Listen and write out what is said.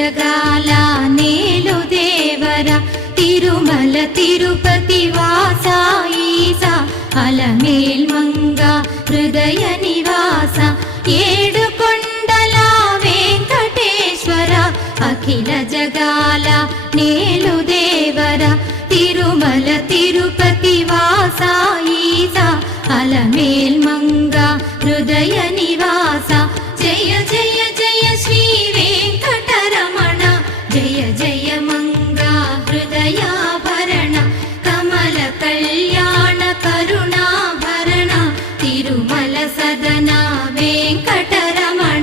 జగాల నేలు దేవర తిరుమల తిరుపతి వాస ఈసా అలమేల్ మంగ హృదయ నివాస ఏడు కొండల వెంకటేశ్వర అఖిల జగాల నేలు దేవర తిరుమల తిరుపతి వాస ఈసా అలమేల్ మంగ హృదయ నివాస జయ జయ జయ శ్రీ వెంకటరమణ జయ జయ మంగ హృదయాభరణ కమల కళ్యాణ కరుణాభరణ తిరుమల సదన వెంకటరమణ